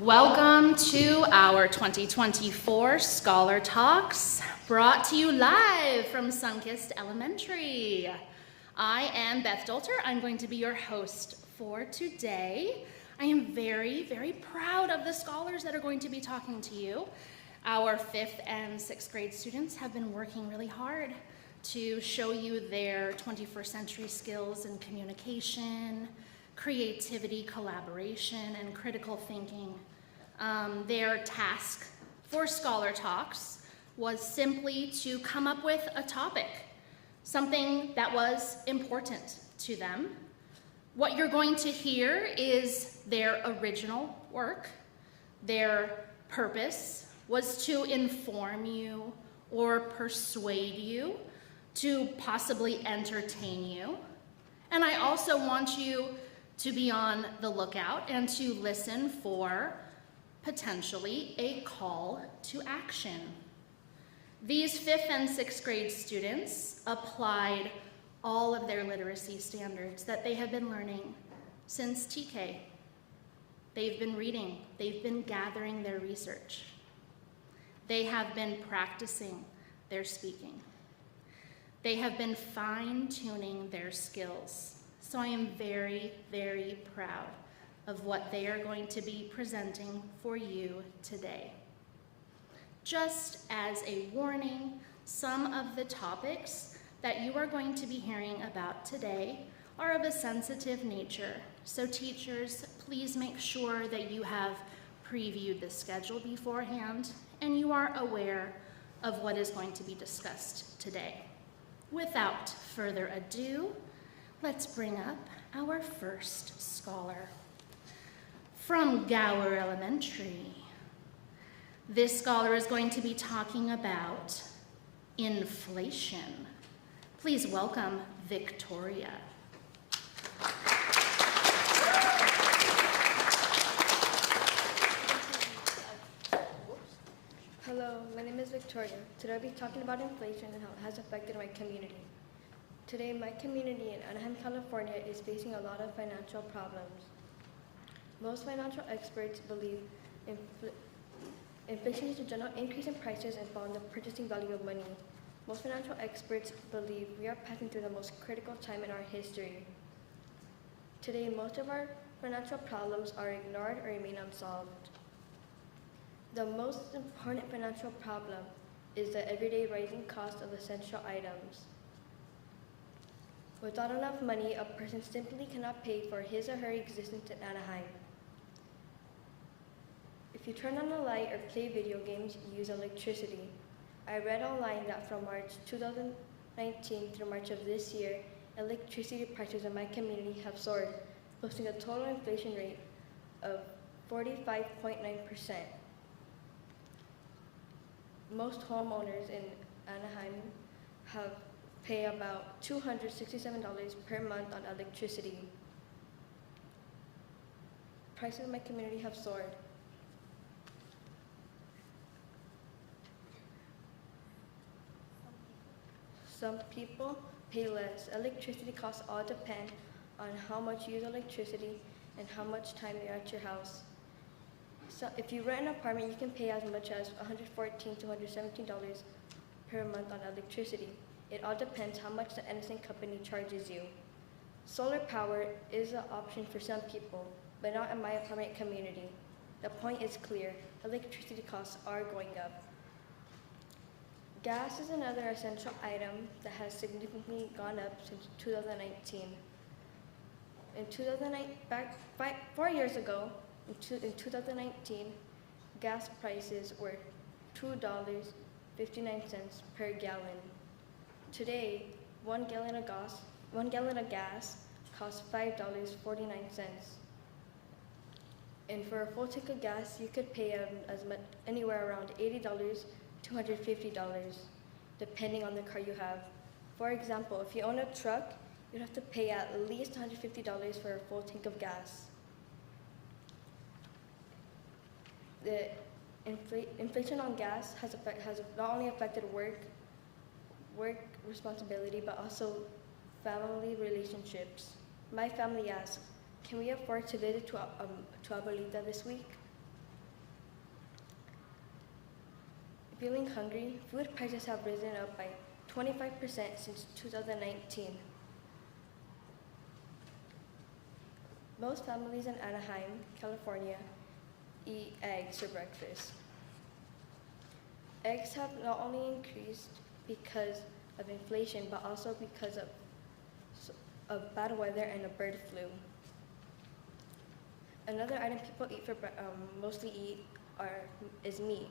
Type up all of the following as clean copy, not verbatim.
Welcome to our 2024 Scholar Talks, brought to you live from Sunkist Elementary. I am Beth Dolter. I'm going to be your host for today. I am very, very proud of the scholars that are going to be talking to you. Our 5th and 6th grade students have been working really hard to show you their 21st century skills in communication, creativity, collaboration, and critical thinking. Their task for Scholar Talks was simply to come up with a topic, something that was important to them. What you're going to hear is their original work. Their purpose was to inform you or persuade you, to possibly entertain you. And I also want you to be on the lookout and to listen for potentially a call to action. These 5th and 6th grade students applied all of their literacy standards that they have been learning since TK. They've been reading, they've been gathering their research. They have been practicing their speaking. They have been fine-tuning their skills. So I am very, very proud of what they are going to be presenting for you today. Just as a warning, some of the topics that you are going to be hearing about today are of a sensitive nature. So teachers, please make sure that you have previewed the schedule beforehand and you are aware of what is going to be discussed today. Without further ado, let's bring up our first scholar. From Gower Elementary, this scholar is going to be talking about inflation. Please welcome Victoria. Hello, my name is Victoria. Today I'll be talking about inflation and how it has affected my community. Today, my community in Anaheim, California is facing a lot of financial problems. Most financial experts believe inflation is a general increase in prices and fall in the purchasing value of money. Most financial experts believe we are passing through the most critical time in our history. Today, most of our financial problems are ignored or remain unsolved. The most important financial problem is the everyday rising cost of essential items. Without enough money, a person simply cannot pay for his or her existence in Anaheim. If you turn on a light or play video games, you use electricity. I read online that from March 2019 through March of this year, electricity prices in my community have soared, posting a total inflation rate of 45.9%. Most homeowners in Anaheim pay about $267 per month on electricity. Prices in my community have soared. Some people pay less. Electricity costs all depend on how much you use electricity and how much time you're at your house. So if you rent an apartment, you can pay as much as $114 to $117 per month on electricity. It all depends how much the Edison company charges you. Solar power is an option for some people, but not in my apartment community. The point is clear, electricity costs are going up. Gas is another essential item that has significantly gone up since 2019. In 4 years ago, in 2019, gas prices were $2.59 per gallon. Today, 1 gallon of gas costs $5.49. And for a full tank of gas, you could pay anywhere around $80 to $150, depending on the car you have. For example, if you own a truck, you'd have to pay at least $150 for a full tank of gas. The inflation on gas has not only affected work responsibility, but also family relationships. My family asks, can we afford to visit to Abuelita this week? Feeling hungry, food prices have risen up by 25% since 2019. Most families in Anaheim, California, eat eggs for breakfast. Eggs have not only increased because of inflation, but also because of bad weather and a bird flu. Another item people mostly eat is meat.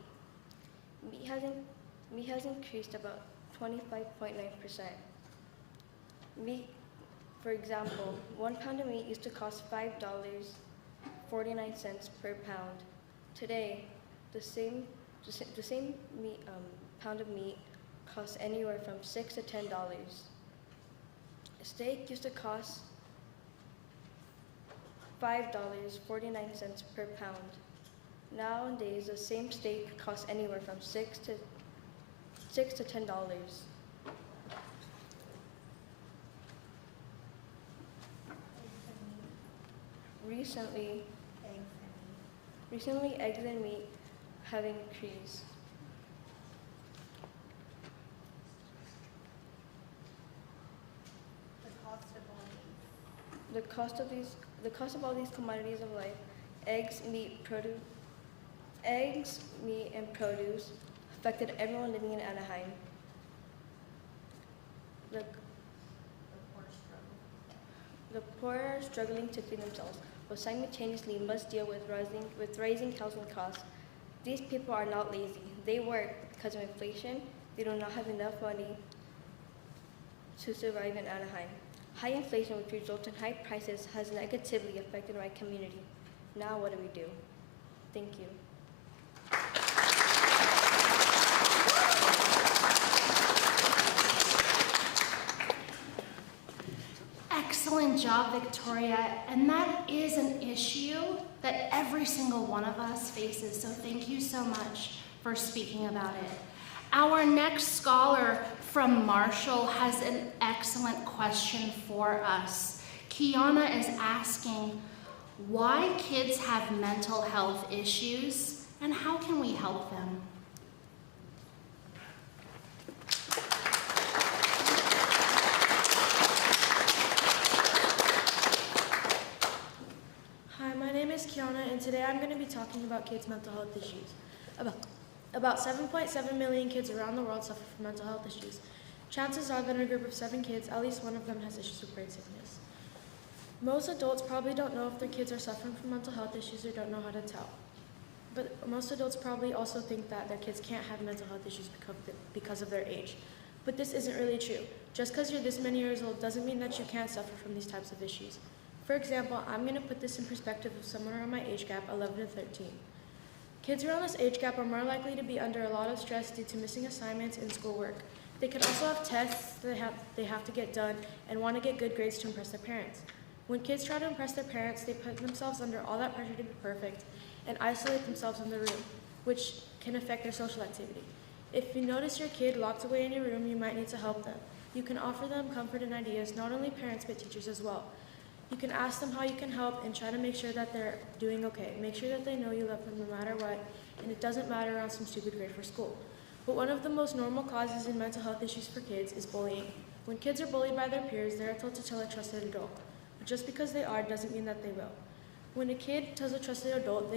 Meat has increased about 25.9%. Meat, for example, 1 pound of meat used to cost $5.49 per pound. Today, the same pound of meat costs anywhere from $6 to $10. A steak used to cost $5.49 per pound. Nowadays, the same steak costs anywhere from $6 to $10. Recently, eggs and meat have increased. The cost of all these commodities of life, eggs, meat, and produce affected everyone living in Anaheim. The poor are struggling to feed themselves, but simultaneously must deal with rising housing costs. These people are not lazy. They work, but because of inflation, they do not have enough money to survive in Anaheim. High inflation, which results in high prices, has negatively affected my community. Now what do we do? Thank you. Excellent job, Victoria. And that is an issue that every single one of us faces. So thank you so much for speaking about it. Our next scholar from Marshall has an excellent question for us. Kiana is asking, why kids have mental health issues and how can we help them? Hi, my name is Kiana, and today I'm going to be talking about kids' mental health issues. About 7.7 million kids around the world suffer from mental health issues. Chances are that in a group of 7 kids, at least one of them has issues with brain sickness. Most adults probably don't know if their kids are suffering from mental health issues or don't know how to tell. But most adults probably also think that their kids can't have mental health issues because of their age. But this isn't really true. Just because you're this many years old doesn't mean that you can't suffer from these types of issues. For example, I'm going to put this in perspective of someone around my age gap, 11 to 13. Kids around this age gap are more likely to be under a lot of stress due to missing assignments and schoolwork. They can also have tests that they have to get done and want to get good grades to impress their parents. When kids try to impress their parents, they put themselves under all that pressure to be perfect and isolate themselves in the room, which can affect their social activity. If you notice your kid locked away in your room, you might need to help them. You can offer them comfort and ideas, not only parents but teachers as well. You can ask them how you can help and try to make sure that they're doing okay. Make sure that they know you love them no matter what, and it doesn't matter around some stupid grade for school. But one of the most normal causes in mental health issues for kids is bullying. When kids are bullied by their peers, they are told to tell a trusted adult. But just because they are doesn't mean that they will. When a kid tells a trusted adult,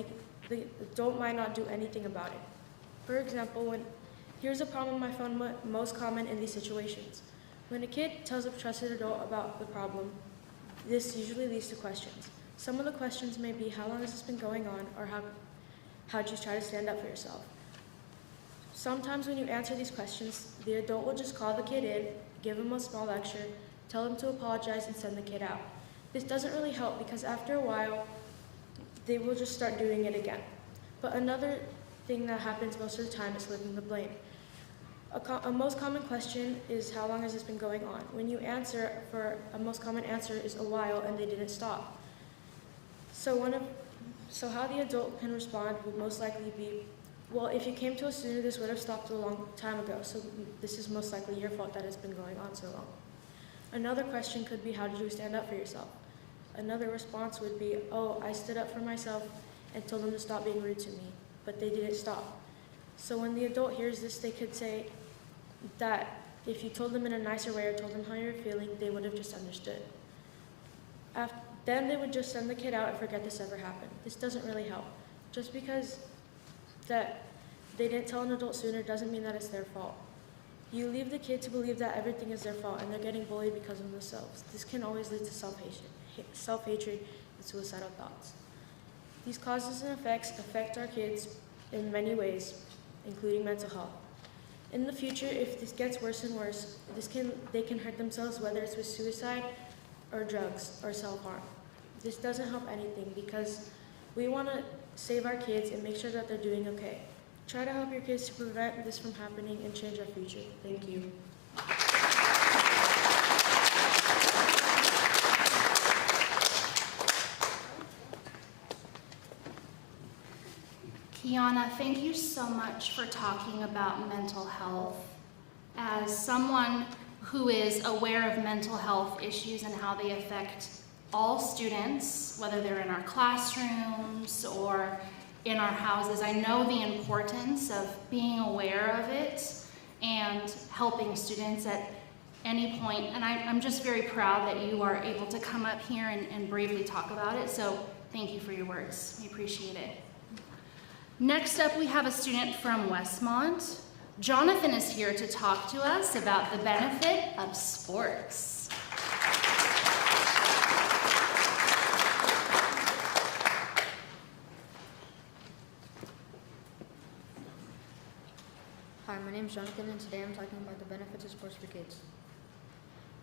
the adult might not do anything about it. For example, here's a problem I found most common in these situations. When a kid tells a trusted adult about the problem, this usually leads to questions. Some of the questions may be, how long has this been going on, or how'd you try to stand up for yourself? Sometimes when you answer these questions, the adult will just call the kid in, give him a small lecture, tell him to apologize, and send the kid out. This doesn't really help because after a while, they will just start doing it again. But another thing that happens most of the time is flipping the blame. A most common question is, how long has this been going on? When you answer, a most common answer is a while and they didn't stop. So how the adult can respond would most likely be, well, if you came to us sooner, this would have stopped a long time ago, so this is most likely your fault that it's been going on so long. Another question could be, how did you stand up for yourself? Another response would be, oh, I stood up for myself and told them to stop being rude to me, but they didn't stop. So when the adult hears this, they could say that if you told them in a nicer way or told them how you're feeling, they would have just understood. Then they would just send the kid out and forget this ever happened. This doesn't really help. Just because that they didn't tell an adult sooner doesn't mean that it's their fault. You leave the kid to believe that everything is their fault and they're getting bullied because of themselves. This can always lead to self-hatred and suicidal thoughts. These causes and effects affect our kids in many ways, including mental health. In the future, if this gets worse and worse, they can hurt themselves, whether it's with suicide or drugs or self-harm. This doesn't help anything because we want to save our kids and make sure that they're doing okay. Try to help your kids to prevent this from happening and change our future. Thank you. Kiana, thank you so much for talking about mental health. As someone who is aware of mental health issues and how they affect all students, whether they're in our classrooms or in our houses, I know the importance of being aware of it and helping students at any point. And I'm just very proud that you are able to come up here and bravely talk about it. So thank you for your words. We appreciate it. Next up, we have a student from Westmont. Jonathan is here to talk to us about the benefit of sports. Hi, my name is Jonathan, and today I'm talking about the benefits of sports for kids.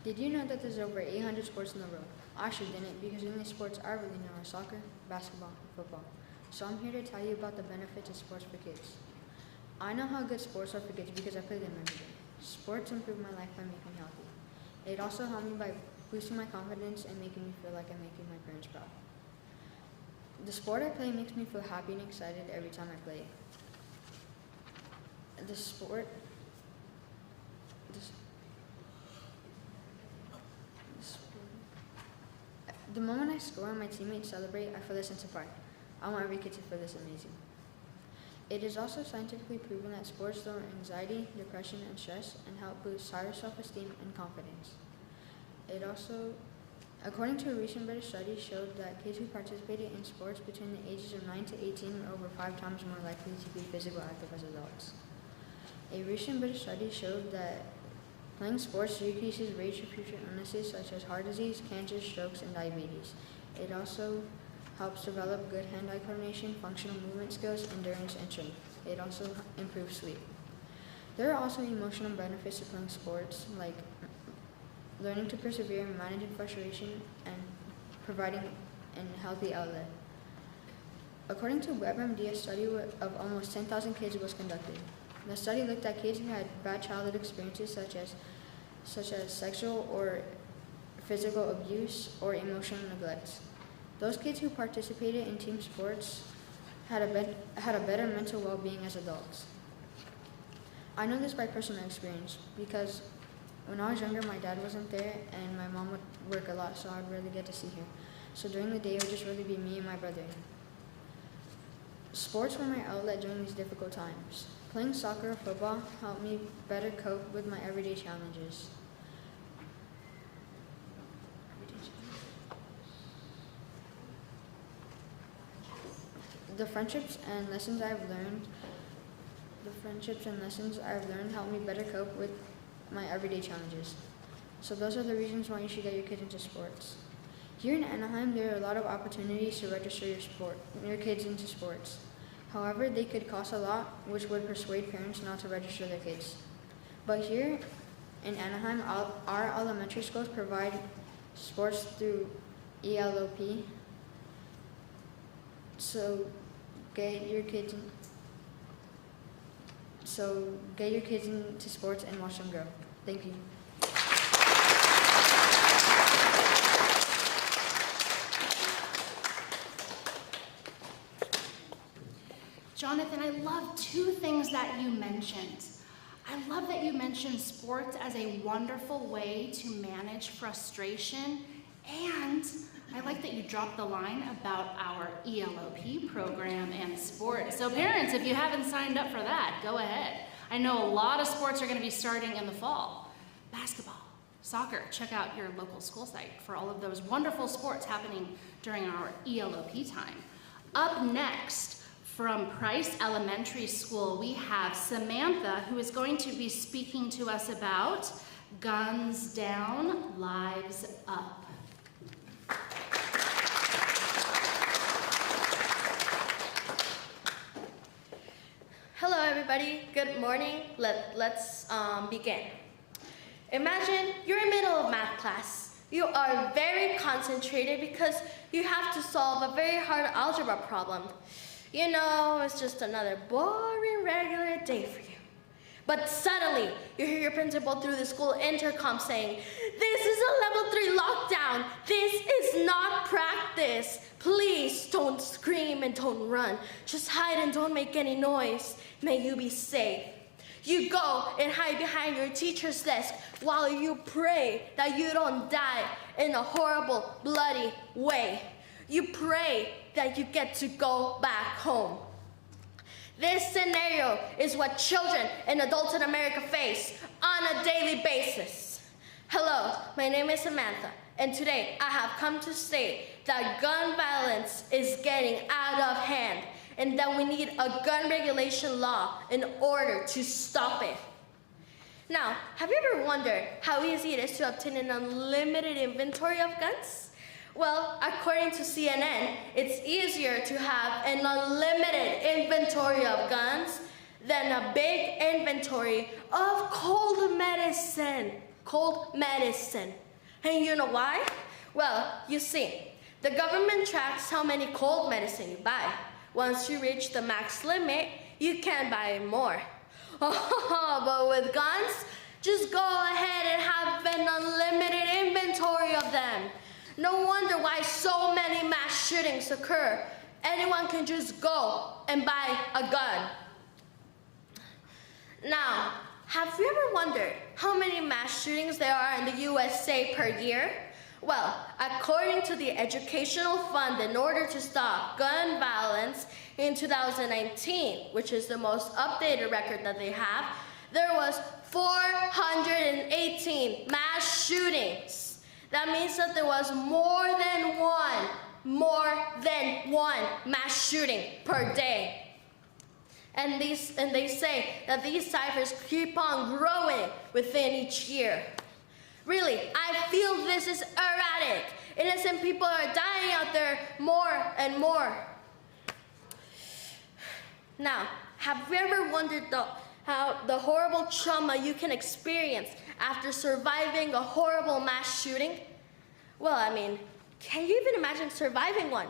Did you know that there's over 800 sports in the world? I actually didn't, because the only sports I really know are soccer, basketball, and football. So I'm here to tell you about the benefits of sports for kids. I know how good sports are for kids because I play them every day. Sports improve my life by making me healthy. It also helped me by boosting my confidence and making me feel like I'm making my parents proud. The sport I play makes me feel happy and excited every time I play it. The moment I score and my teammates celebrate, I feel a sense of pride. I want every kid to feel this amazing. It is also scientifically proven that sports lower anxiety, depression, and stress and help boost higher self-esteem and confidence. It also, according to a recent British study, showed that kids who participated in sports between the ages of 9 to 18 were over 5 times more likely to be physically active as adults. A recent British study showed that playing sports decreases rates of future illnesses such as heart disease, cancer, strokes, and diabetes. It also helps develop good hand-eye coordination, functional movement skills, endurance, and strength. It also improves sleep. There are also emotional benefits to playing sports, like learning to persevere, managing frustration, and providing a healthy outlet. According to WebMD, a study of almost 10,000 kids was conducted. The study looked at kids who had bad childhood experiences such as sexual or physical abuse or emotional neglect. Those kids who participated in team sports had a better mental well-being as adults. I know this by personal experience because when I was younger, my dad wasn't there and my mom would work a lot, so I'd really get to see her. So during the day, it would just really be me and my brother. Sports were my outlet during these difficult times. Playing soccer or football helped me better cope with my everyday challenges. The friendships and lessons I've learned help me better cope with my everyday challenges. So those are the reasons why you should get your kids into sports. Here in Anaheim, there are a lot of opportunities to register your kids into sports. However, they could cost a lot, which would persuade parents not to register their kids. But here in Anaheim, our elementary schools provide sports through ELOP. So get your kids into sports and watch them grow. Thank you. Jonathan, I love two things that you mentioned. I love that you mentioned sports as a wonderful way to manage frustration and I like that you dropped the line about our ELOP program and sports. So parents, if you haven't signed up for that, go ahead. I know a lot of sports are going to be starting in the fall. Basketball, soccer, check out your local school site for all of those wonderful sports happening during our ELOP time. Up next, from Price Elementary School, we have Samantha, who is going to be speaking to us about Guns Down, Lives Up. Hello everybody, good morning. Let's begin. Imagine you're in the middle of math class. You are very concentrated because you have to solve a very hard algebra problem. You know, it's just another boring regular day for you. But suddenly, you hear your principal through the school intercom saying, "This is a level 3 lockdown. This is not practice. Please don't scream and don't run. Just hide and don't make any noise. May you be safe." You go and hide behind your teacher's desk while you pray that you don't die in a horrible, bloody way. You pray that you get to go back home. This scenario is what children and adults in America face on a daily basis. Hello, my name is Samantha, and today I have come to state that gun violence is getting out of hand and that we need a gun regulation law in order to stop it. Now, have you ever wondered how easy it is to obtain an unlimited inventory of guns? Well, according to CNN, it's easier to have an unlimited inventory of guns than a big inventory of cold medicine. Cold medicine. And you know why? Well, you see, the government tracks how many cold medicine you buy. Once you reach the max limit, you can't buy more. But with guns, just go ahead and have an unlimited inventory of them. No wonder why so many mass shootings occur. Anyone can just go and buy a gun. Now, have you ever wondered how many mass shootings there are in the USA per year? Well, according to the Educational Fund, in order to stop gun violence in 2019, which is the most updated record that they have, there was 418 mass shootings. That means that there was more than one mass shooting per day. And they say that these ciphers keep on growing within each year. Really, I feel this is erratic. Innocent people are dying out there more and more. Now, have you ever wondered how the horrible trauma you can experience after surviving a horrible mass shooting? Well, I mean, can you even imagine surviving one?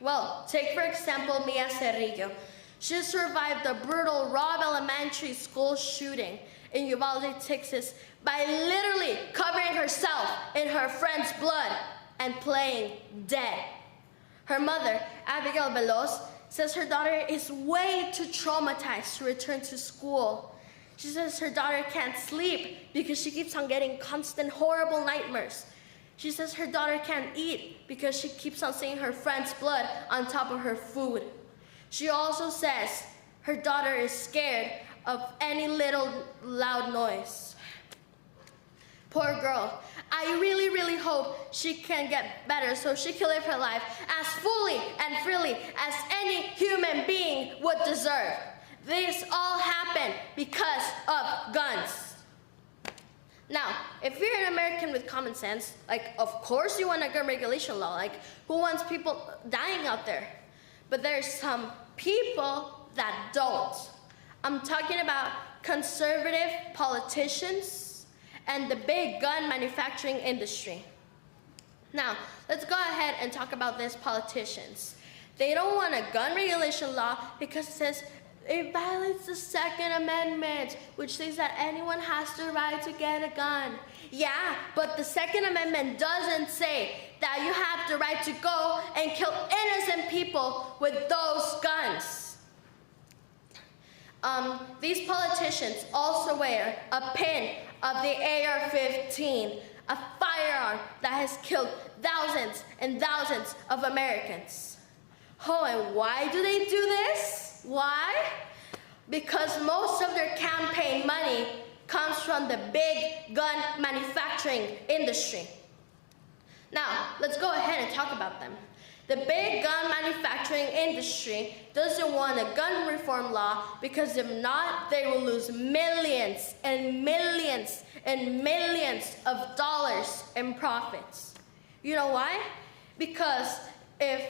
Well, take for example Mia Cerrillo. She survived the brutal Robb Elementary School shooting in Uvalde, Texas, by literally covering herself in her friend's blood and playing dead. Her mother, Abigail Veloz, says her daughter is way too traumatized to return to school. She says her daughter can't sleep because she keeps on getting constant horrible nightmares. She says her daughter can't eat because she keeps on seeing her friend's blood on top of her food. She also says her daughter is scared of any little loud noise. Poor girl. I really, really hope she can get better so she can live her life as fully and freely as any human being would deserve. This all happened because of guns. Now, if you're an American with common sense, of course you want a gun regulation law. Who wants people dying out there? But there's some people that don't. I'm talking about conservative politicians and the big gun manufacturing industry. Now, let's go ahead and talk about these politicians. They don't want a gun regulation law because it says it violates the Second Amendment, which says that anyone has the right to get a gun. Yeah, but the Second Amendment doesn't say that you have the right to go and kill innocent people with those guns. These politicians also wear a pin of the AR-15, a firearm that has killed thousands and thousands of Americans. Oh, and why do they do this? Why? Because most of their campaign money comes from the big gun manufacturing industry. Now, let's go ahead and talk about them. The big gun manufacturing industry doesn't want a gun reform law because if not, they will lose millions and millions and millions of dollars in profits. You know why? Because if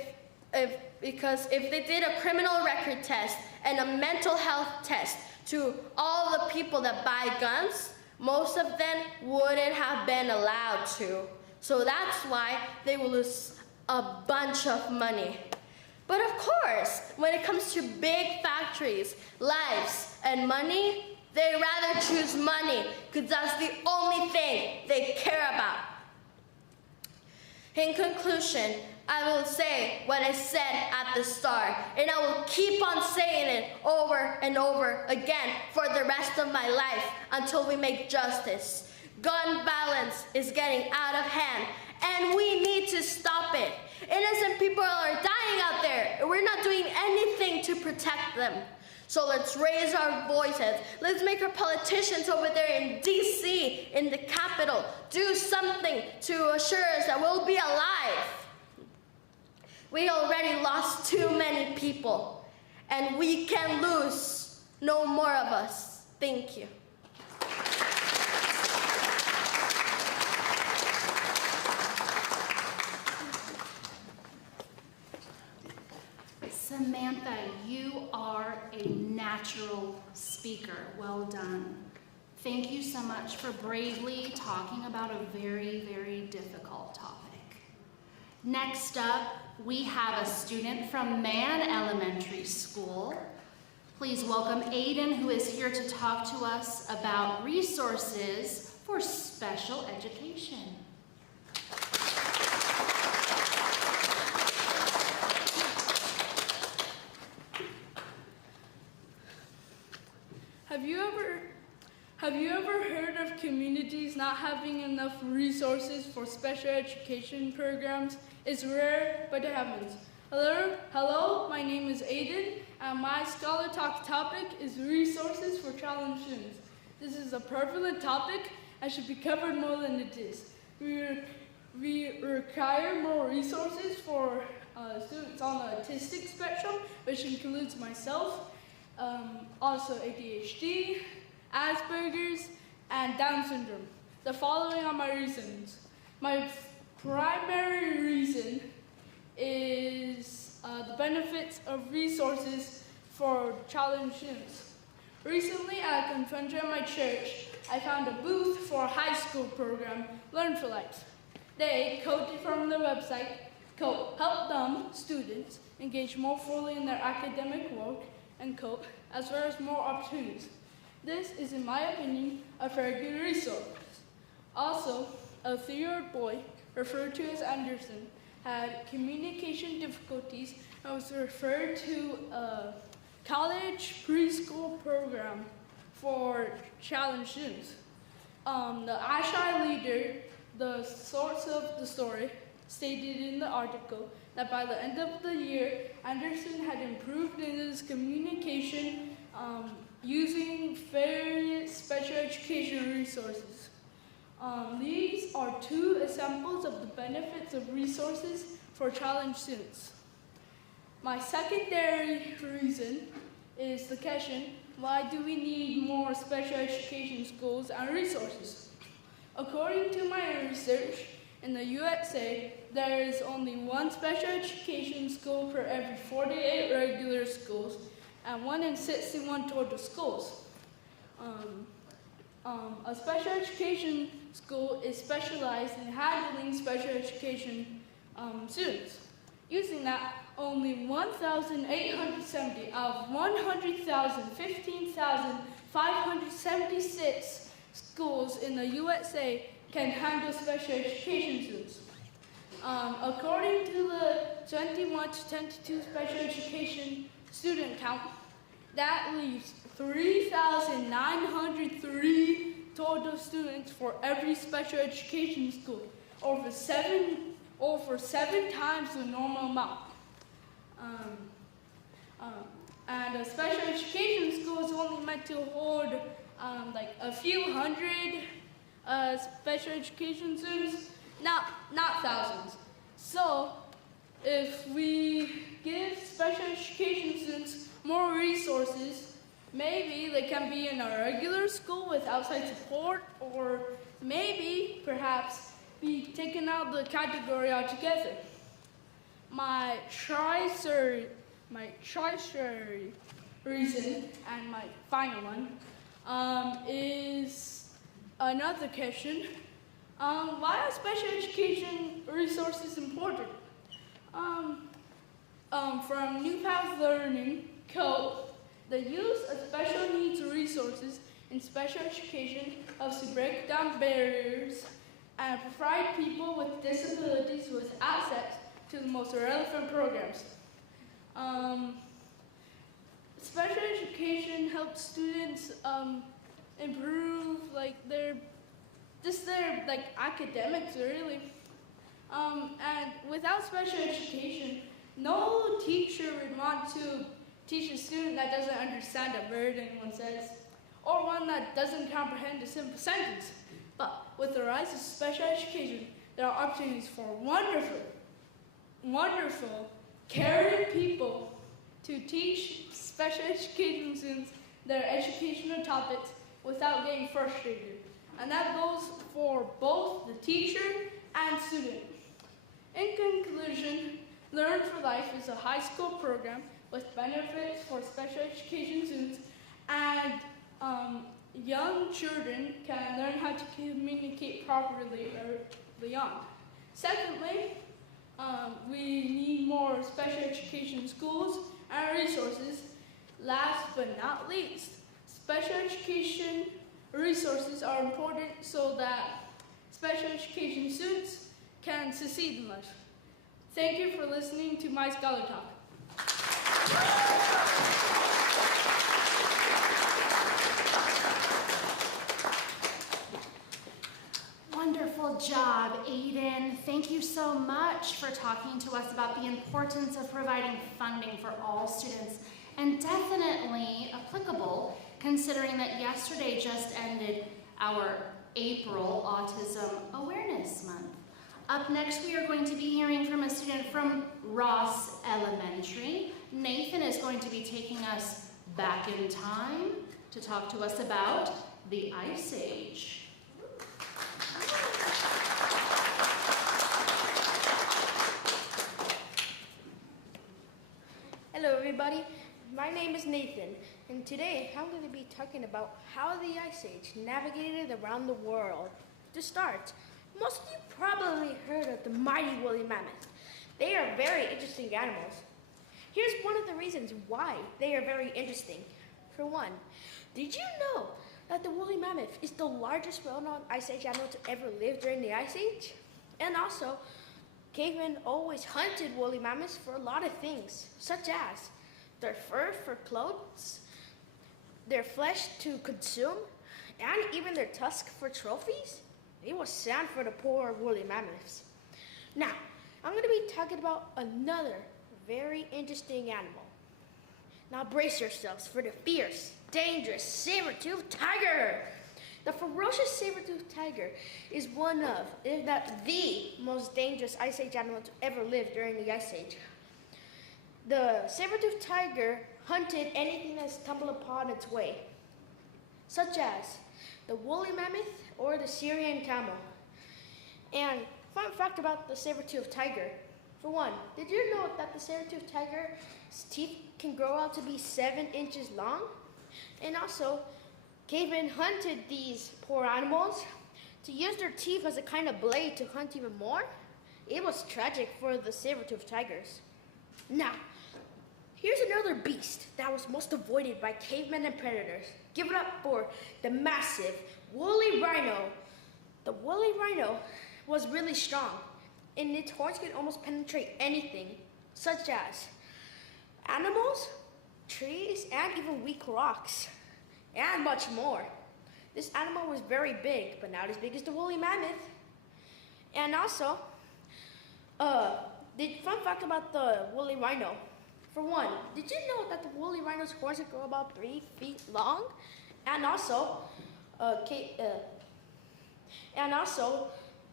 they did a criminal record test and a mental health test to all the people that buy guns, most of them wouldn't have been allowed to. So that's why they will lose a bunch of money. But of course, when it comes to big factories, lives, and money, they rather choose money because that's the only thing they care about. In conclusion, I will say what I said at the start, and I will keep on saying it over and over again for the rest of my life until we make justice. Gun violence is getting out of hand, and we need to stop it. Innocent people are dying out there, and we're not doing anything to protect them. So let's raise our voices. Let's make our politicians over there in DC, in the Capitol, do something to assure us that we'll be alive. We already lost too many people, and we can lose no more of us. Thank you. Samantha, you are a natural speaker. Well done. Thank you so much for bravely talking about a very, very difficult topic. Next up, we have a student from Mann Elementary School. Please welcome Aiden, who is here to talk to us about resources for special education. Have you ever heard of communities not having enough resources for special education programs? It's rare, but it happens. Hello, my name is Aiden, and my ScholarTalks topic is resources for challenged students. This is a prevalent topic and should be covered more than it is. We require more resources for students on the autistic spectrum, which includes myself, also ADHD, Asperger's, and Down syndrome. The following are my reasons. My primary reason is the benefits of resources for challenged students. Recently at a convention at my church, I found a booth for a high school program, Learn for Life. They, quoted from the website, quote, help them, students, engage more fully in their academic work, end quote, as well as more opportunities. This is, in my opinion, a very good resource. Also, a 3-year-old boy, referred to as Anderson, had communication difficulties and was referred to a college preschool program for challenged students. The ASHI leader, the source of the story, stated in the article that by the end of the year, Anderson had improved in his communication using various special education resources. These are 2 examples of the benefits of resources for challenged students. My secondary reason is the question, why do we need more special education schools and resources? According to my research, in the USA, there is only 1 special education school per every 48 regular schools and 1 in 61 total schools. A special education school is specialized in handling special education students. Using that, only 1,870 out of 15,576 schools in the USA can handle special education students. According to the 21 to 22 special education student count, that leaves 3,903 total students for every special education school, over seven times the normal amount. And a special education school is only meant to hold like a few hundred special education students, not thousands. So if we give special education students more resources, maybe they can be in a regular school with outside support, or maybe perhaps be taken out of the category altogether. My tertiary reason, and my final one, is another question. Why are special education resources important? From New Path Learning Code, the use of special needs resources in special education helps to break down barriers and provide people with disabilities with access to the most relevant programs. Special education helps students improve their academics really. And without special education, no teacher would want to teach a student that doesn't understand a word anyone says, or one that doesn't comprehend a simple sentence. But with the rise of special education, there are opportunities for wonderful, caring people to teach special education students their educational topics without getting frustrated. And that goes for both the teacher and student. In conclusion, Learn for Life is a high school program with benefits for special education students, and young children can learn how to communicate properly early on. Secondly, we need more special education schools and resources. Last but not least, special education resources are important so that special education students can succeed in life. Thank you for listening to my Scholar Talk. Wonderful job, Aiden. Thank you so much for talking to us about the importance of providing funding for all students, and definitely applicable considering that yesterday just ended our April Autism Awareness Month. Up next, we are going to be hearing from a student from Ross Elementary. Nathan is going to be taking us back in time to talk to us about the Ice Age. Hello everybody, my name is Nathan, and today I'm going to be talking about how the Ice Age navigated around the world. To start, most of you probably heard of the mighty woolly mammoth. They are very interesting animals. Here's one of the reasons why they are very interesting. For one, did you know that the woolly mammoth is the largest well-known Ice Age animal to ever live during the Ice Age? And also, cavemen always hunted woolly mammoths for a lot of things, such as their fur for clothes, their flesh to consume, and even their tusk for trophies. It was sad for the poor woolly mammoths. Now, I'm going to be talking about another very interesting animal. Now brace yourselves for the fierce, dangerous saber-toothed tiger. The ferocious saber-toothed tiger is one of, if not the most dangerous Ice Age animal to ever live during the Ice Age. The saber-toothed tiger hunted anything that stumbled upon its way, such as the woolly mammoth or the Syrian camel. And fun fact about the saber-toothed tiger. For one, did you know that the saber-toothed tiger's teeth can grow out to be 7 inches long? And also, cavemen hunted these poor animals to use their teeth as a kind of blade to hunt even more. It was tragic for the saber-toothed tigers. Now, here's another beast that was most avoided by cavemen and predators. Give it up for the massive woolly rhino. The woolly rhino was really strong, and its horns could almost penetrate anything, such as animals, trees, and even weak rocks, and much more. This animal was very big, but not as big as the woolly mammoth. And also, fun fact about the woolly rhino. For one, did you know that the woolly rhino's horns can grow about 3 feet long? And also,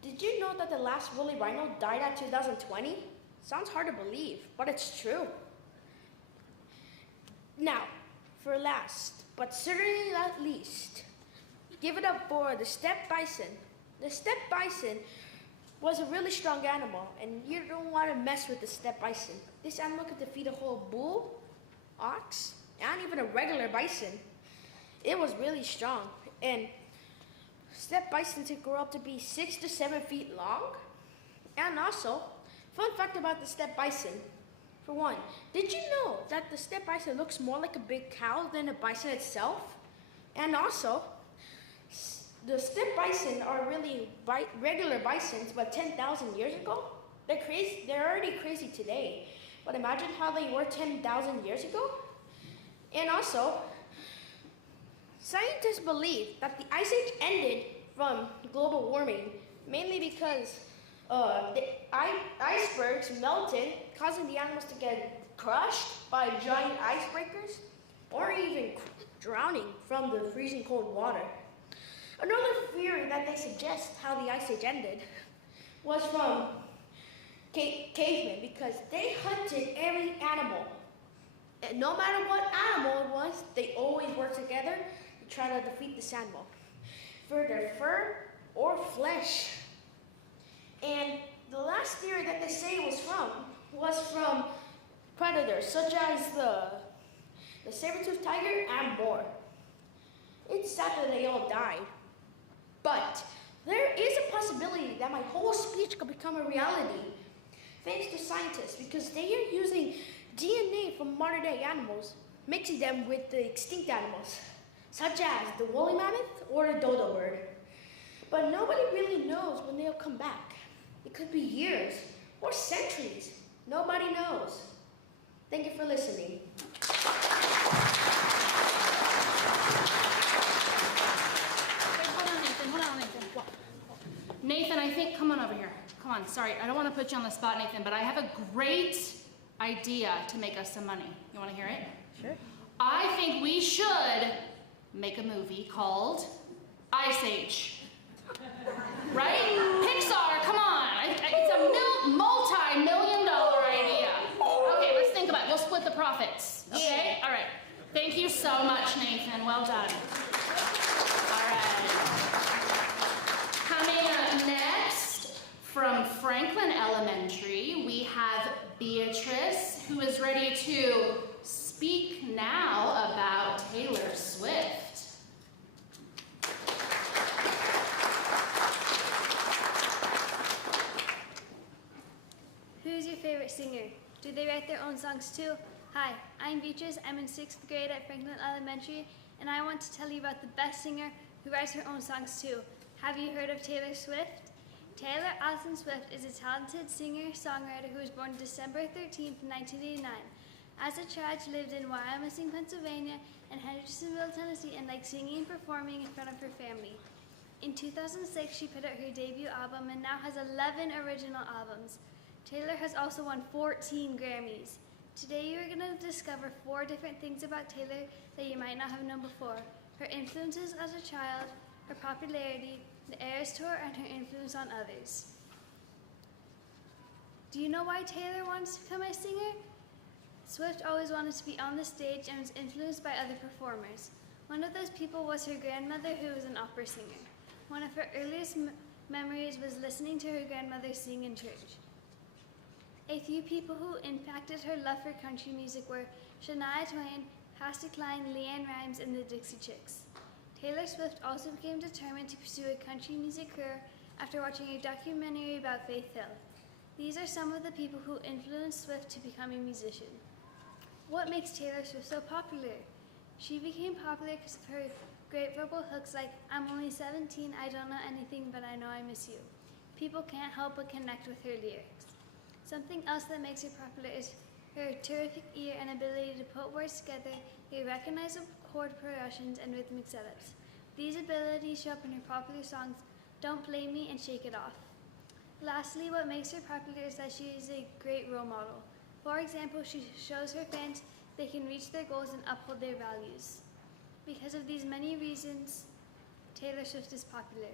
did you know that the last woolly rhino died at 2020? Sounds hard to believe, but it's true. Now, for last, but certainly not least, give it up for the steppe bison. The steppe bison was a really strong animal, and you don't want to mess with the steppe bison. This animal could defeat a whole bull, ox, and even a regular bison. It was really strong, and steppe bison could grow up to be 6 to 7 feet long. And also, fun fact about the steppe bison. For one, did you know that the steppe bison looks more like a big cow than a bison itself? And also, the steppe bison are really regular bisons, but 10,000 years ago, they're crazy. They're already crazy today. But imagine how they were 10,000 years ago. And also, scientists believe that the Ice Age ended from global warming, mainly because the icebergs melted, causing the animals to get crushed by giant icebreakers, or even drowning from the freezing cold water. Another theory that they suggest how the Ice Age ended was from cavemen, because they hunted every animal. And no matter what animal it was, they always worked together to try to defeat this animal for their fur or flesh. And the last theory that they say was from predators, such as the saber-toothed tiger and more. It's sad that they all died. But there is a possibility that my whole speech could become a reality, thanks to scientists, because they are using DNA from modern day animals, mixing them with the extinct animals, such as the woolly mammoth or the dodo bird. But nobody really knows when they'll come back. It could be years or centuries. Nobody knows. Thank you for listening. Nathan, I think, come on over here. Come on, sorry, I don't want to put you on the spot, Nathan, but I have a great idea to make us some money. You want to hear it? Sure. I think we should make a movie called Ice Age. Right? Pixar, come on. It's a multi-million-dollar idea. Okay, let's think about it. We'll split the profits. Okay? All right. Thank you so much, Nathan. Well done. All right. Coming up next, from Franklin Elementary, we have Beatrice, who is ready to speak now about Taylor Swift. Who's your favorite singer? Do they write their own songs too? Hi, I'm Beatrice. I'm in 6th grade at Franklin Elementary, and I want to tell you about the best singer who writes her own songs too. Have you heard of Taylor Swift? Taylor Allison Swift is a talented singer-songwriter who was born December 13th, 1989. As a child, she lived in Wyomissing, Pennsylvania, and Hendersonville, Tennessee, and liked singing and performing in front of her family. In 2006, she put out her debut album and now has 11 original albums. Taylor has also won 14 Grammys. Today you are going to discover 4 different things about Taylor that you might not have known before. Her influences as a child, her popularity, the Eras Tour, and her influence on others. Do you know why Taylor wants to become a singer? Swift always wanted to be on the stage and was influenced by other performers. One of those people was her grandmother, who was an opera singer. One of her earliest memories was listening to her grandmother sing in church. A few people who impacted her love for country music were Shania Twain, Patsy Cline, Leanne Rimes, and the Dixie Chicks. Taylor Swift also became determined to pursue a country music career after watching a documentary about Faith Hill. These are some of the people who influenced Swift to become a musician. What makes Taylor Swift so popular? She became popular because of her great verbal hooks like, "I'm only 17, I don't know anything, but I know I miss you." People can't help but connect with her lyrics. Something else that makes her popular is her terrific ear and ability to put words together, her recognizable chord progressions, and rhythmic setups. These abilities show up in her popular songs Don't Blame Me and Shake It Off. Lastly, what makes her popular is that she is a great role model. For example, she shows her fans they can reach their goals and uphold their values. Because of these many reasons, Taylor Swift is popular.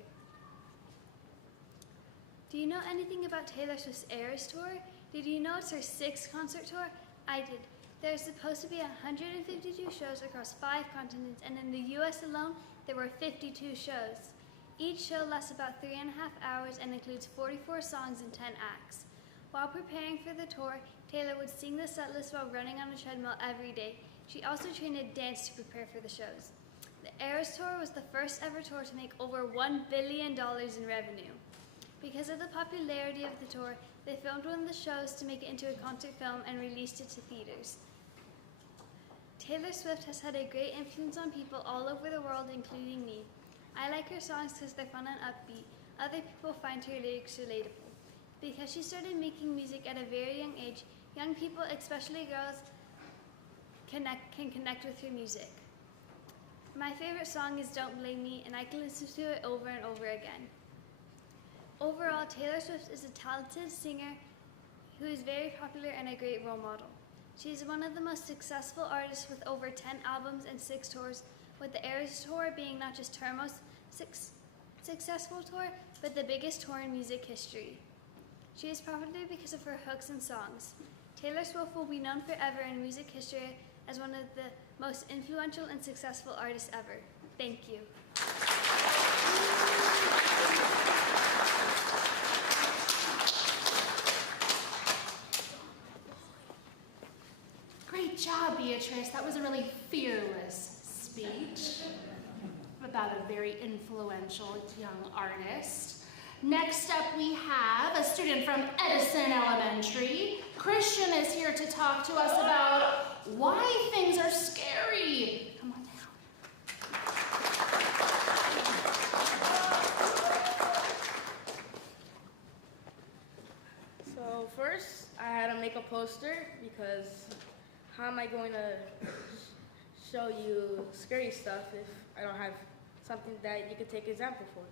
Do you know anything about Taylor Swift's Eras Tour? Did you know it's her 6th concert tour? I did. There are supposed to be 152 shows across 5 continents, and in the US alone, there were 52 shows. Each show lasts about 3.5 hours and includes 44 songs and 10 acts. While preparing for the tour, Taylor would sing the set list while running on a treadmill every day. She also trained to dance to prepare for the shows. The Eras Tour was the first ever tour to make over $1 billion in revenue. Because of the popularity of the tour, they filmed one of the shows to make it into a concert film and released it to theaters. Taylor Swift has had a great influence on people all over the world, including me. I like her songs because they're fun and upbeat. Other people find her lyrics relatable. Because she started making music at a very young age, young people, especially girls, can connect with her music. My favorite song is Don't Blame Me, and I can listen to it over and over again. Overall, Taylor Swift is a talented singer who is very popular and a great role model. She is one of the most successful artists with over 10 albums and 6 tours, with the Eras Tour being not just her most successful tour, but the biggest tour in music history. She is popular because of her hooks and songs. Taylor Swift will be known forever in music history as one of the most influential and successful artists ever. Thank you. Great job, Beatrice. That was a really fearless speech about a very influential young artist. Next up, we have a student from Edison Elementary. Christian is here to talk to us about why things are scary. Come on down. So first, I had to make a poster because how am I going to show you scary stuff if I don't have something that you could take example for?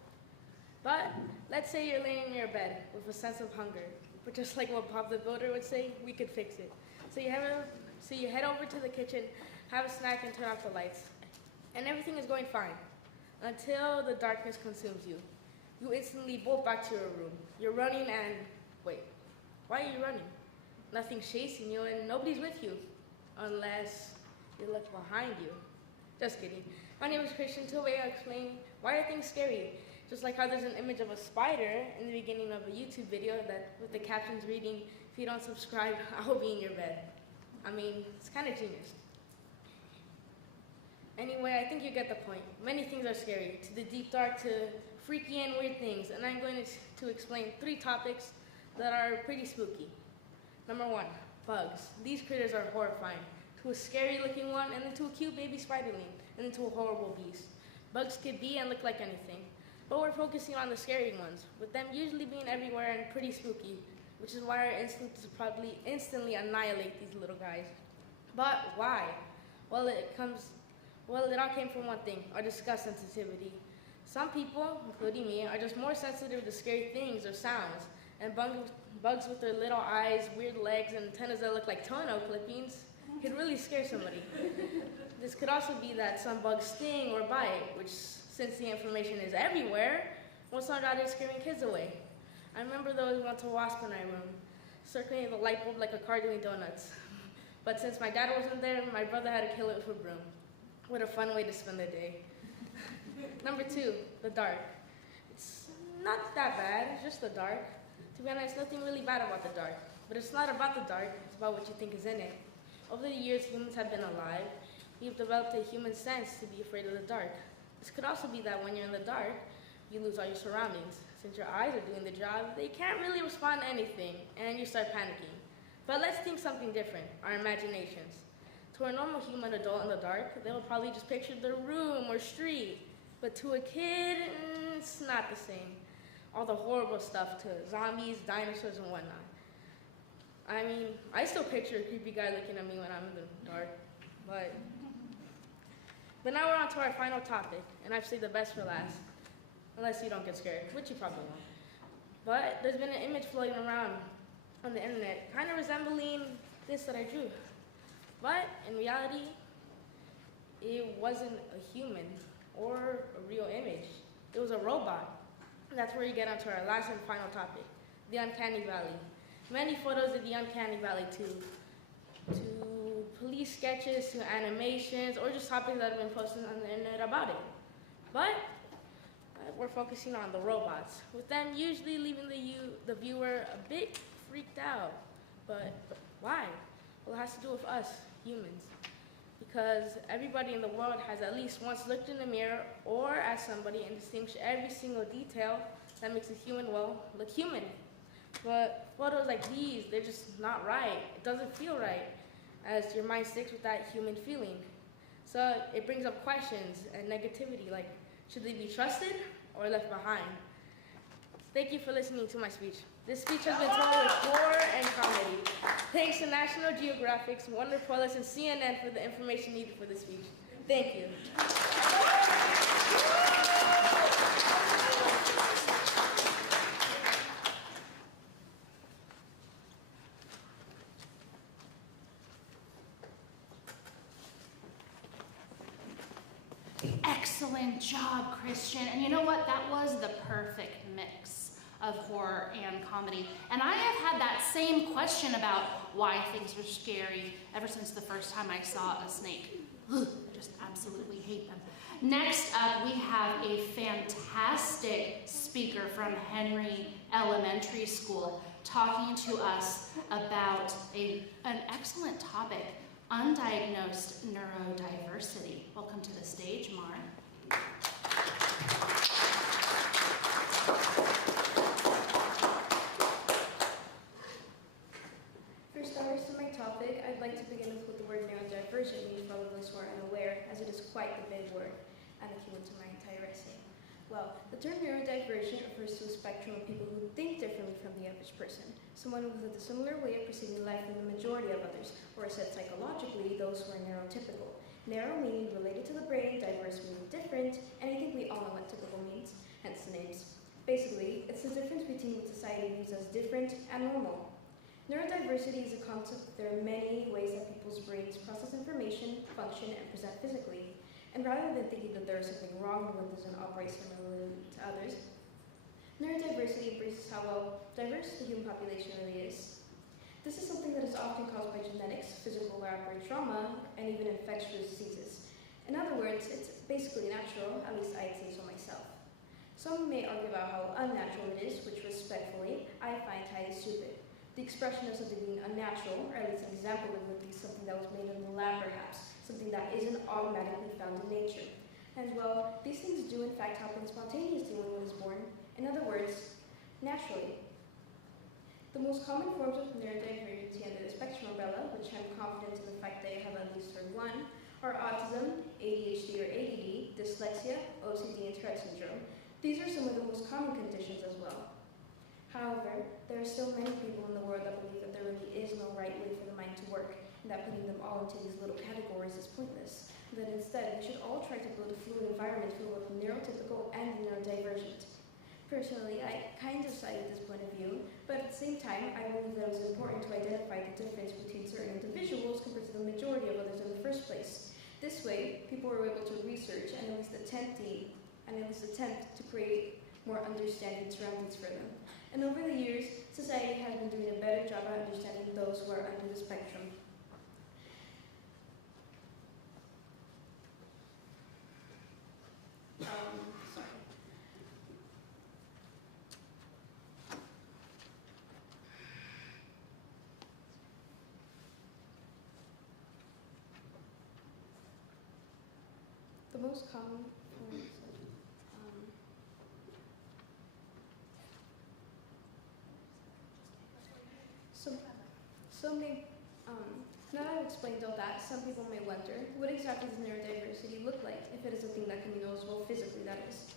But let's say you're laying in your bed with a sense of hunger, but just like what Bob the Builder would say, we could fix it. So you head over to the kitchen, have a snack, and turn off the lights, and everything is going fine until the darkness consumes you. You instantly bolt back to your room. You're running and wait, why are you running? Nothing's chasing you and nobody's with you, unless you look behind you. Just kidding. My name is Christian. Today I'll explain why are things scary. Just like how there's an image of a spider in the beginning of a YouTube video that with the captions reading, if you don't subscribe, I will be in your bed. I mean, it's kind of genius. Anyway, I think you get the point. Many things are scary, to the deep dark, to freaky and weird things, and I'm going to explain 3 topics that are pretty spooky. Number 1, bugs. These critters are horrifying. To a scary looking one, and then to a cute baby spiderling, and then to a horrible beast. Bugs could be and look like anything. But we're focusing on the scary ones, with them usually being everywhere and pretty spooky, which is why our instinct is probably instantly annihilate these little guys. But why? Well, it all came from one thing, our disgust sensitivity. Some people, including me, are just more sensitive to scary things or sounds, and bugs with their little eyes, weird legs, and antennas that look like toenail clippings could really scare somebody. This could also be that some bugs sting or bite, which, since the information is everywhere, won't start out scaring kids away. I remember there was once a wasp in my room, circling the light bulb like a car doing donuts. But since my dad wasn't there, my brother had to kill it with a broom. What a fun way to spend the day. Number 2, the dark. It's not that bad, it's just the dark. To be honest, nothing really bad about the dark. But it's not about the dark, it's about what you think is in it. Over the years humans have been alive, we've developed a human sense to be afraid of the dark. This could also be that when you're in the dark, you lose all your surroundings. Since your eyes are doing the job, they can't really respond to anything, and you start panicking. But let's think something different, our imaginations. To a normal human adult in the dark, they will probably just picture their room or street. But to a kid, it's not the same. All the horrible stuff to zombies, dinosaurs, and whatnot. I mean, I still picture a creepy guy looking at me when I'm in the dark, but But now we're on to our final topic, and I've saved the best for last. Unless you don't get scared, which you probably won't. But there's been an image floating around on the internet, kind of resembling this that I drew. But in reality, it wasn't a human or a real image. It was a robot. And that's where you get onto our last and final topic, the uncanny valley. Many photos of the uncanny valley to police sketches, to animations, or just topics that have been posted on the internet about it. But we're focusing on the robots, with them usually leaving the viewer a bit freaked out. But why? Well, it has to do with us, humans. Because everybody in the world has at least once looked in the mirror or at somebody and distinguished every single detail that makes a human, well, look human. But photos like these, they're just not right. It doesn't feel right, as your mind sticks with that human feeling. So it brings up questions and negativity, like, should they be trusted or left behind? Thank you for listening to my speech. This speech has been told with horror and comedy. Thanks to National Geographic's Wonder Toilets and CNN for the information needed for this speech. Thank you. Excellent job, Christian. And you know what? That was the perfect mix of horror and comedy. And I have had that same question about why things are scary ever since the first time I saw a snake. Ugh, I just absolutely hate them. Next up, we have a fantastic speaker from Henry Elementary School talking to us about an excellent topic, undiagnosed neurodiversity. Welcome to the stage, Mar. For starters to my topic, I'd like to begin with what the word neurodivergent means for all of us who are unaware, as it is quite the big word and akin to my entire essay. Well, the term neurodivergent refers to a spectrum of people who think differently from the average person, someone with a dissimilar way of perceiving life than the majority of others, or as said psychologically, those who are neurotypical. Narrow meaning related to the brain, diverse meaning different, and I think we all know what typical means, hence the names. Basically, it's the difference between what society views as different and normal. Neurodiversity is a concept that there are many ways that people's brains process information, function, and present physically. And rather than thinking that there is something wrong when one doesn't operate similarly to others, neurodiversity embraces how well diverse the human population really is. This is something that is often caused by genetics, physical or outright trauma, and even infectious diseases. In other words, it's basically natural, at least I'd say so myself. Some may argue about how unnatural it is, which respectfully, I find highly stupid. The expression of something being unnatural, or at least an example of it, would be something that was made in the lab perhaps, something that isn't automatically found in nature. And well, these things do in fact happen spontaneously when one is born. In other words, naturally. The most common forms of neurodivergency under the spectrum umbrella, which I'm confident in the fact that I have at least heard one, are autism, ADHD or ADD, dyslexia, OCD, and Tourette syndrome. These are some of the most common conditions as well. However, there are still many people in the world that believe that there really is no right way for the mind to work, and that putting them all into these little categories is pointless. That instead, we should all try to build a fluid environment for both neurotypical and neurodivergent. Personally, I kind of side with this point of view, but at the same time, I believe that it was important to identify the difference between certain individuals compared to the majority of others in the first place. This way, people were able to research and at least attempt to create more understanding surroundings for them. And over the years, society has been doing a better job at understanding those who are under the spectrum. The most common forms now that I've explained all that, some people may wonder, what exactly does neurodiversity look like, if it is a thing that can be noticeable physically, that is?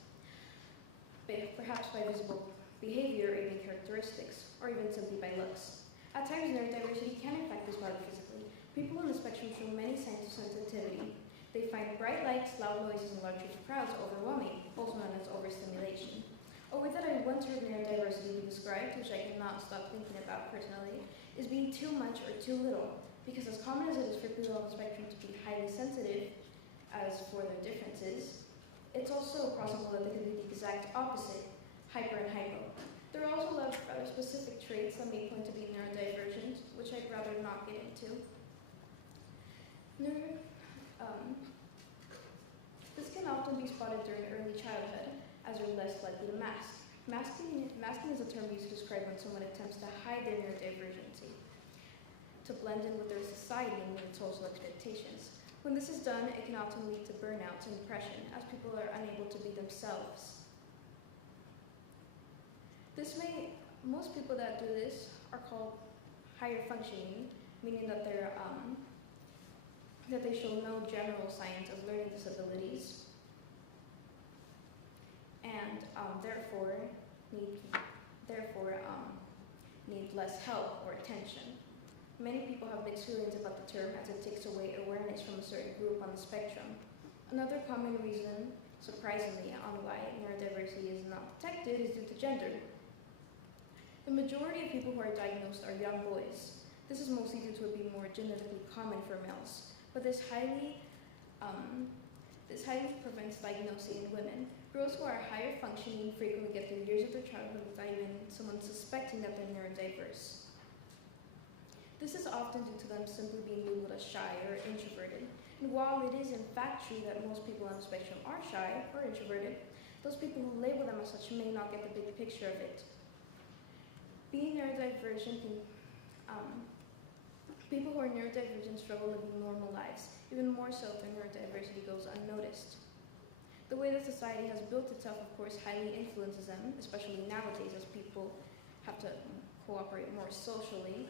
Perhaps by visible behavior or even characteristics, or even simply by looks. At times, neurodiversity can in fact be spotted physically. People on the spectrum show many signs of sensitivity. They find bright lights, loud noises, and large crowds overwhelming, also known as overstimulation. A word that I once heard neurodiversity be described, which I cannot stop thinking about personally, is being too much or too little. Because as common as it is for people on the spectrum to be highly sensitive as for their differences, it's also possible that they can be the exact opposite, hyper and hypo. There are also a lot of other specific traits that may point to be neurodivergent, which I'd rather not get into. This can often be spotted during early childhood, as they're less likely to mask. Masking is a term used to describe when someone attempts to hide their neurodivergency, to blend in with their society and meet social expectations. When this is done, it can often lead to burnout and depression, as people are unable to be themselves. Most people that do this are called higher functioning, meaning that that they show no general signs of learning disabilities, and therefore need less help or attention. Many people have mixed feelings about the term, as it takes away awareness from a certain group on the spectrum. Another common reason, surprisingly, on why neurodiversity is not detected is due to gender. The majority of people who are diagnosed are young boys. This is mostly due to it being more genetically common for males, but this highly prevents diagnosis in women. Girls who are higher functioning frequently get through years of their childhood without even someone suspecting that they're neurodiverse. This is often due to them simply being labeled as shy or introverted. And while it is in fact true that most people on the spectrum are shy or introverted, those people who label them as such may not get the big picture of it. Being neurodivergent people who are neurodivergent struggle living normal lives, even more so if their neurodiversity goes unnoticed. The way that society has built itself, of course, highly influences them, especially nowadays as people have to cooperate more socially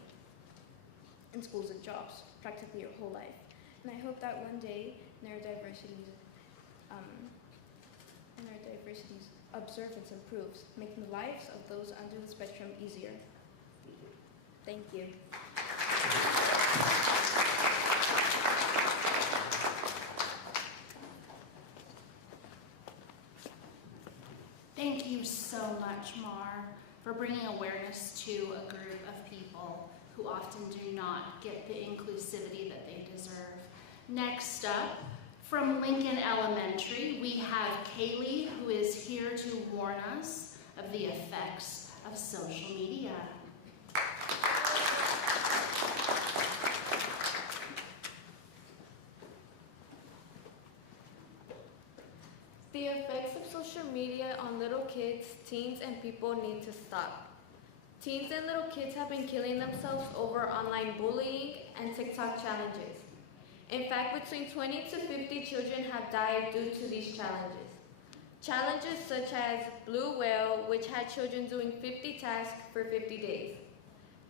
in schools and jobs, practically your whole life. And I hope that one day neurodiversity's observance improves, making the lives of those under the spectrum easier. Thank you. Thank you so much, Mar, for bringing awareness to a group of people who often do not get the inclusivity that they deserve. Next up, from Lincoln Elementary, we have Kaylee, who is here to warn us of the effects of social media. The effects of social media on little kids, teens, and people need to stop. Teens and little kids have been killing themselves over online bullying and TikTok challenges. In fact, between 20 to 50 children have died due to these challenges. Challenges such as Blue Whale, which had children doing 50 tasks for 50 days.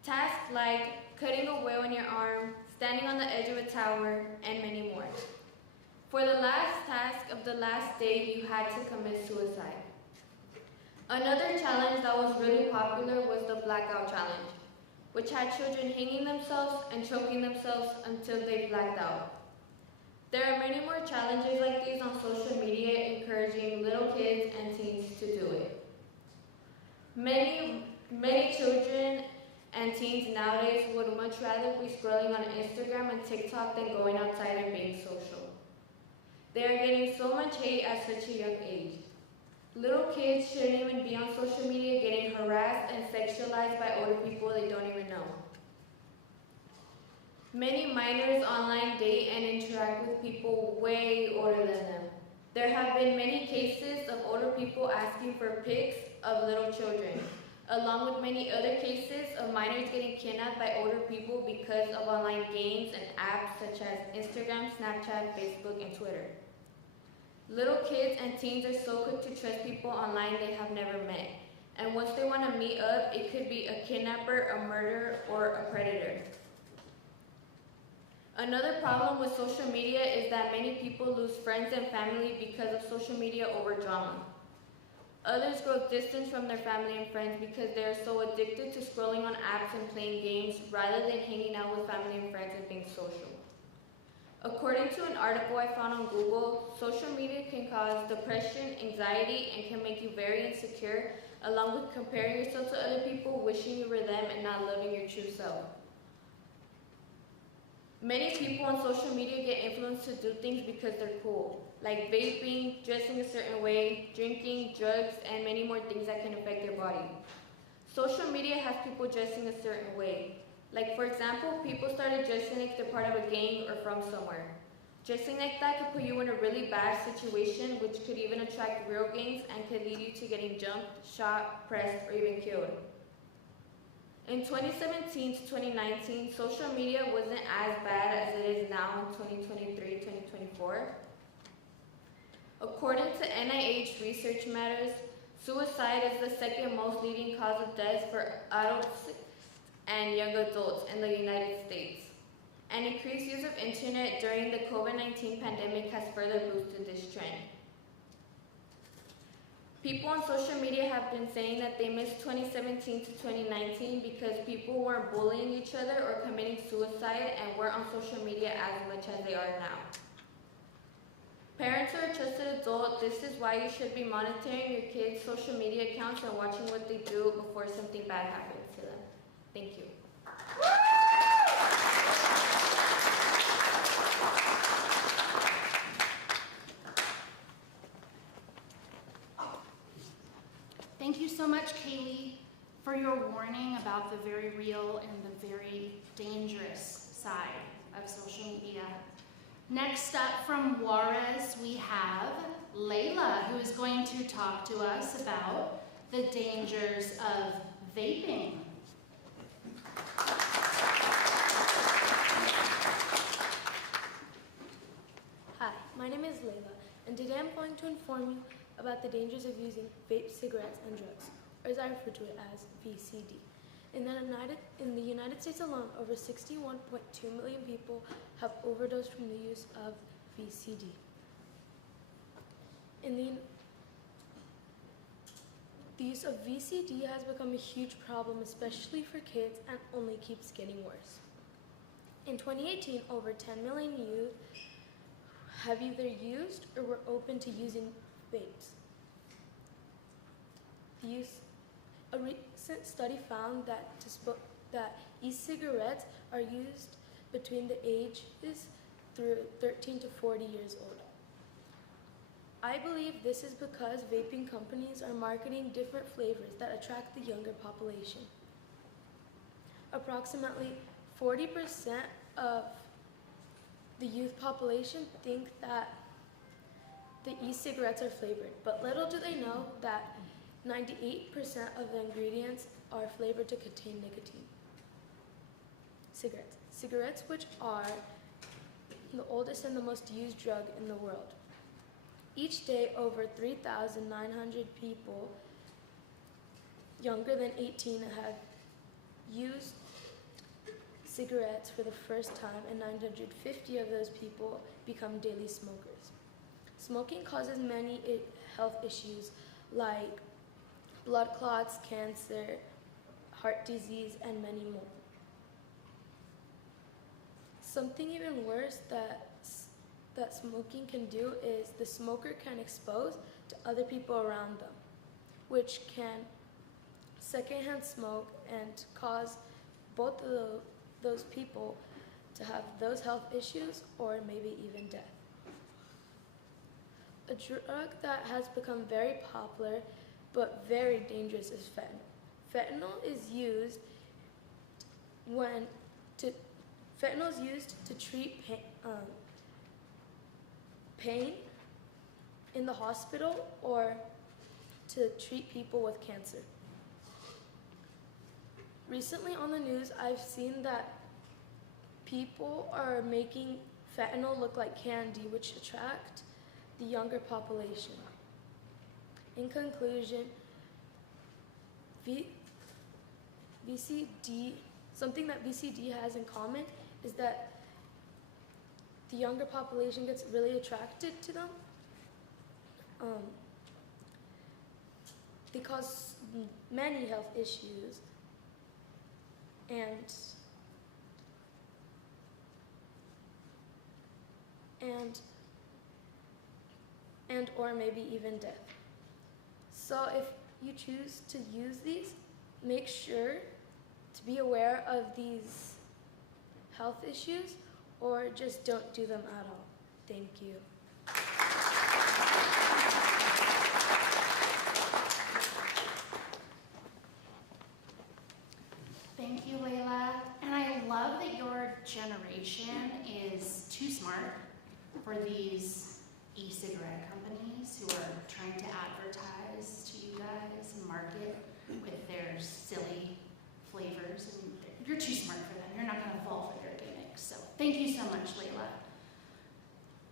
Tasks like cutting a whale in your arm, standing on the edge of a tower, and many more. For the last task of the last day, you had to commit suicide. Another challenge that was really popular was the Blackout Challenge, which had children hanging themselves and choking themselves until they blacked out. There are many more challenges like these on social media encouraging little kids and teens to do it. Many children and teens nowadays would much rather be scrolling on Instagram and TikTok than going outside and being social. They are getting so much hate at such a young age. Little kids shouldn't even be on social media getting harassed and sexualized by older people they don't even know. Many minors online date and interact with people way older than them. There have been many cases of older people asking for pics of little children, along with many other cases of minors getting kidnapped by older people because of online games and apps such as Instagram, Snapchat, Facebook, and Twitter. Little kids and teens are so quick to trust people online they have never met. And once they want to meet up, it could be a kidnapper, a murderer, or a predator. Another problem with social media is that many people lose friends and family because of social media over drama. Others grow distance from their family and friends because they are so addicted to scrolling on apps and playing games rather than hanging out with family and friends and being social. According to an article I found on Google, social media can cause depression, anxiety, and can make you very insecure, along with comparing yourself to other people, wishing you were them, and not loving your true self. Many people on social media get influenced to do things because they're cool, like vaping, dressing a certain way, drinking, drugs, and many more things that can affect their body. Social media has people dressing a certain way. Like, for example, people started dressing like they're part of a gang or from somewhere. Dressing like that could put you in a really bad situation, which could even attract real gangs and could lead you to getting jumped, shot, pressed, or even killed. In 2017 to 2019, social media wasn't as bad as it is now in 2023, 2024. According to NIH Research Matters, suicide is the second most leading cause of death for adults and young adults in the United States. And increased use of internet during the COVID-19 pandemic has further boosted this trend. People on social media have been saying that they miss 2017 to 2019 because people weren't bullying each other or committing suicide and weren't on social media as much as they are now. Parents or a trusted adult, this is why you should be monitoring your kids' social media accounts and watching what they do before something bad happens to them. Thank you. Thank you so much, Kaylee, for your warning about the very real and the very dangerous side of social media. Next up from Juarez, we have Layla, who is going to talk to us about the dangers of vaping. Hi, my name is Layla, and today I'm going to inform you about the dangers of using vape cigarettes and drugs, or as I refer to it as VCD. In the United States alone, over 61.2 million people have overdosed from the use of VCD. The use of VCD has become a huge problem, especially for kids, and only keeps getting worse. In 2018, over 10 million youth have either used or were open to using vapes. A recent study found that e-cigarettes are used between the ages through 13 to 40 years old. I believe this is because vaping companies are marketing different flavors that attract the younger population. Approximately 40% of the youth population think that the e-cigarettes are flavored, but little do they know that 98% of the ingredients are flavored to contain nicotine. Cigarettes, which are the oldest and the most used drug in the world. Each day, over 3,900 people younger than 18 have used cigarettes for the first time, and 950 of those people become daily smokers. Smoking causes many health issues like blood clots, cancer, heart disease, and many more. Something even worse that smoking can do is the smoker can expose to other people around them, which can secondhand smoke and cause both of those people to have those health issues or maybe even death. A drug that has become very popular but very dangerous is fentanyl. Fentanyl is used to treat pain in the hospital or to treat people with cancer. Recently on the news, I've seen that people are making fentanyl look like candy, which attract the younger population. In conclusion, something that VCD has in common is that the younger population gets really attracted to them. They cause many health issues, and and or maybe even death. So if you choose to use these, make sure to be aware of these health issues or just don't do them at all. Thank you. Thank you, Layla. And I love that your generation is too smart for these e-cigarette companies who are trying to advertise to you guys and market with their silly flavors. And you're too smart for them. You're not going to fall for their gimmicks. So thank you so much, Layla.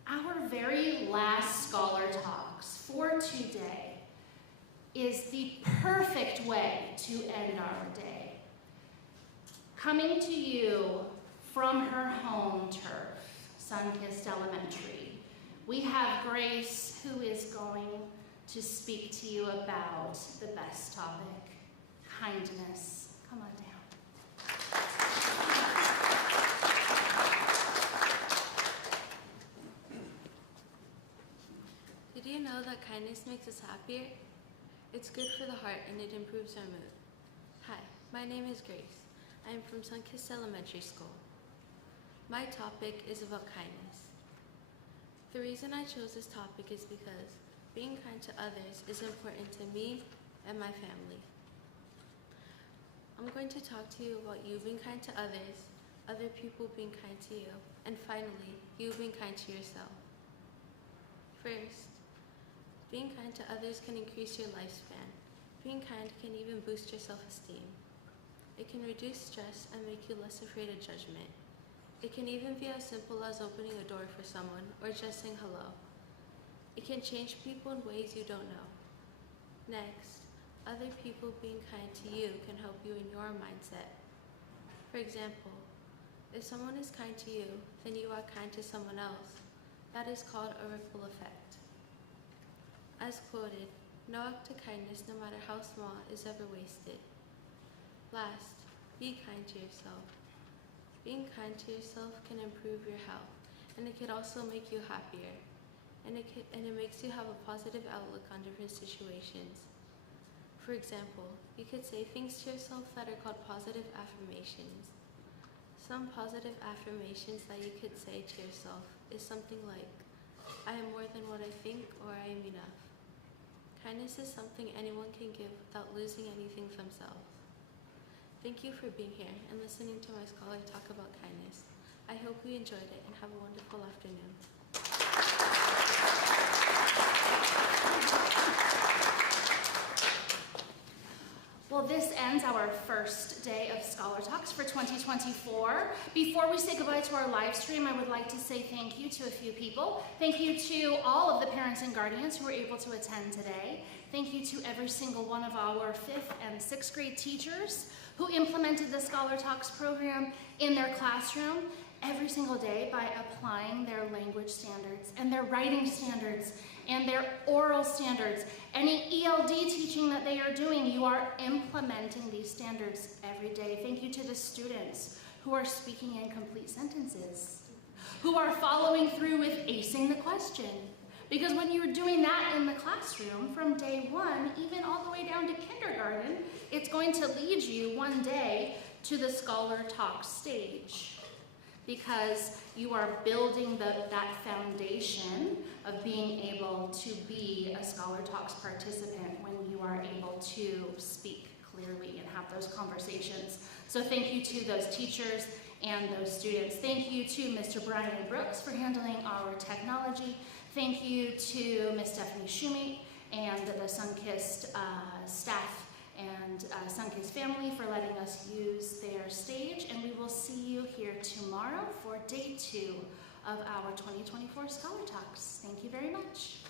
Our very last Scholar Talks for today is the perfect way to end our day. Coming to you from her home turf, Sunkist Elementary, we have Grace, who is going to speak to you about the best topic, kindness. Come on down. Did you know that kindness makes us happier? It's good for the heart and it improves our mood. Hi, my name is Grace. I am from Sunkist Elementary School. My topic is about kindness. The reason I chose this topic is because being kind to others is important to me and my family. I'm going to talk to you about you being kind to others, other people being kind to you, and finally, you being kind to yourself. First, being kind to others can increase your lifespan. Being kind can even boost your self-esteem. It can reduce stress and make you less afraid of judgment. It can even be as simple as opening a door for someone or just saying hello. It can change people in ways you don't know. Next, other people being kind to you can help you in your mindset. For example, if someone is kind to you, then you are kind to someone else. That is called a ripple effect. As quoted, no act of kindness, no matter how small, is ever wasted. Last, be kind to yourself. Being kind to yourself can improve your health, and it can also make you happier. And it makes you have a positive outlook on different situations. For example, you could say things to yourself that are called positive affirmations. Some positive affirmations that you could say to yourself is something like, I am more than what I think, or I am enough. Kindness is something anyone can give without losing anything for themselves. Thank you for being here and listening to my scholar talk about kindness. I hope you enjoyed it and have a wonderful afternoon. Well, this ends our first day of Scholar Talks for 2024. Before we say goodbye to our live stream, I would like to say thank you to a few people. Thank you to all of the parents and guardians who were able to attend today. Thank you to every single one of our 5th and 6th grade teachers who implemented the Scholar Talks program in their classroom every single day by applying their language standards and their writing standards and their oral standards. Any ELD teaching that they are doing, you are implementing these standards every day. Thank you to the students who are speaking in complete sentences, who are following through with acing the question. Because when you're doing that in the classroom from day 1, even all the way down to kindergarten, it's going to lead you one day to the Scholar Talks stage. Because you are building that foundation of being able to be a Scholar Talks participant when you are able to speak clearly and have those conversations. So thank you to those teachers and those students. Thank you to Mr. Brian Brooks for handling our technology. Thank you to Ms. Stephanie Schumate and the Sunkist staff and Sunkist family for letting us use their stage. And we will see you here tomorrow for day 2 of our 2024 Scholar Talks. Thank you very much.